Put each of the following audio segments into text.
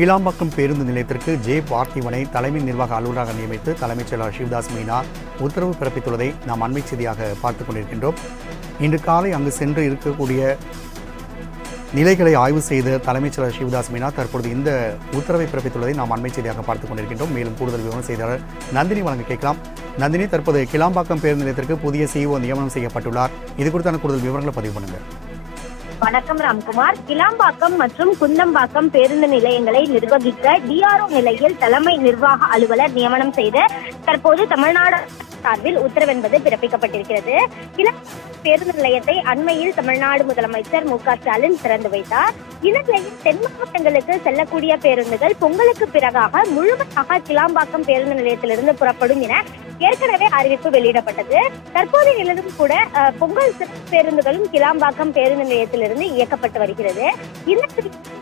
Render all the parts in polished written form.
கிளாம்பாக்கம் பேருந்து நிலையத்திற்கு ஜே பார்த்திபனை தலைமை நிர்வாக அலுவலராக நியமித்து தலைமைச் செயலாளர் சிவதாஸ் மீனா உத்தரவு பிறப்பித்துள்ளதை நாம் அண்மை செய்தியாக பார்த்துக் கொண்டிருக்கின்றோம். இன்று காலை அங்கு சென்று இருக்கக்கூடிய நிலைகளை ஆய்வு செய்த தலைமைச் செயலாளர் சிவதாஸ் மீனா தற்பொழுது இந்த உத்தரவை பிறப்பித்துள்ளதை நாம் அண்மை செய்தியாக பார்த்துக் கொண்டிருக்கின்றோம். மேலும் கூடுதல் விவரம் செய்தியாளர் நந்தினி வழங்க கேட்கலாம். நந்தினி, தற்போது கிளாம்பாக்கம் பேருந்து நிலையத்திற்கு புதிய சிஇஓ நியமனம் செய்யப்பட்டுள்ளார். இது குறித்தான கூடுதல் விவரங்களை பதிவு பண்ணுங்கள். வணக்கம் ராம்குமார். கிளாம்பாக்கம் மற்றும் குந்தம்பாக்கம் பேருந்து நிலையங்களை நிர்வகிக்க டிஆர்ஓ நிலையில் தலைமை நிர்வாக அலுவலர் நியமனம் செய்து தற்போது தமிழ்நாடு சார்பில் உத்தரவு என்பது பிறப்பிக்கப்பட்டிருக்கிறது. பேருந்து நிலையத்தை அண்மையில் தமிழ்நாடு முதலமைச்சர் மு.க.ஸ்டாலின் திறந்து வைத்தார். இந்நிலையில் தென் மாவட்டங்களுக்கு செல்லக்கூடிய பேருந்துகள் பொங்கலுக்கு பிறகாக முழுமையாக கிளாம்பாக்கம் பேருந்து நிலையத்திலிருந்து புறப்படும் என ஏற்கனவே அறிவிப்பு வெளியிடப்பட்டது. தற்போதைய நிலையிலும் கூட பொங்கல் பேருந்துகளும் கிளாம்பாக்கம் பேருந்து நிலையத்திலிருந்து இயக்கப்பட்டு வருகிறது. இந்த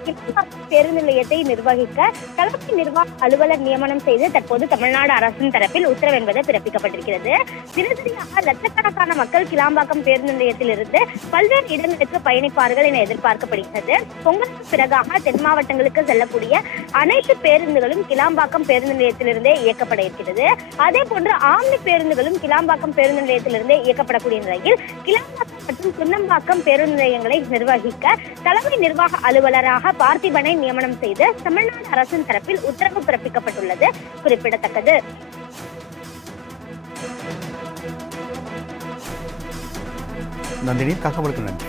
கிளாம்பாக்கம் பேருந்து நிலையத்தை நிர்வகிக்க தலைமை நிர்வாக அலுவலர் நியமனம் செய்து தற்போது தமிழ்நாடு அரசின் தரப்பில் உத்தரவு என்பது பிறப்பிக்கப்பட்டிருக்கிறது. தினசரியாக லட்சக்கணக்கான மக்கள் கிளாம்பாக்கம் பேருந்து நிலையத்திலிருந்து பல்வேறு இடங்களுக்கு பயணிப்பார்கள் என எதிர்பார்க்கப்படுகிறது. பொங்கலுக்கு பிறகாக தென் மாவட்டங்களுக்கு செல்லக்கூடிய அனைத்து பேருந்துகளும் கிளாம்பாக்கம் பேருந்து நிலையத்திலிருந்தே இயக்கப்பட இருக்கிறது. அதே போன்று ஆம்னி பேருந்துகளும் கிளாம்பாக்கம் பேருந்து நிலையத்திலிருந்தே இயக்கப்படக்கூடிய நிலையில் கிளாம்பாக்கம் மற்றும் குந்தம்பாக்கம் பேருந்து நிலையங்களை நிர்வகிக்க தலைமை நிர்வாக அலுவலராக பார்த்திபனை நியமனம் செய்து தமிழ்நாடு அரசின் தரப்பில் உத்தரவு பிறப்பிக்கப்பட்டுள்ளது குறிப்பிடத்தக்கது. நந்தினி, தகவலுக்கு நன்றி.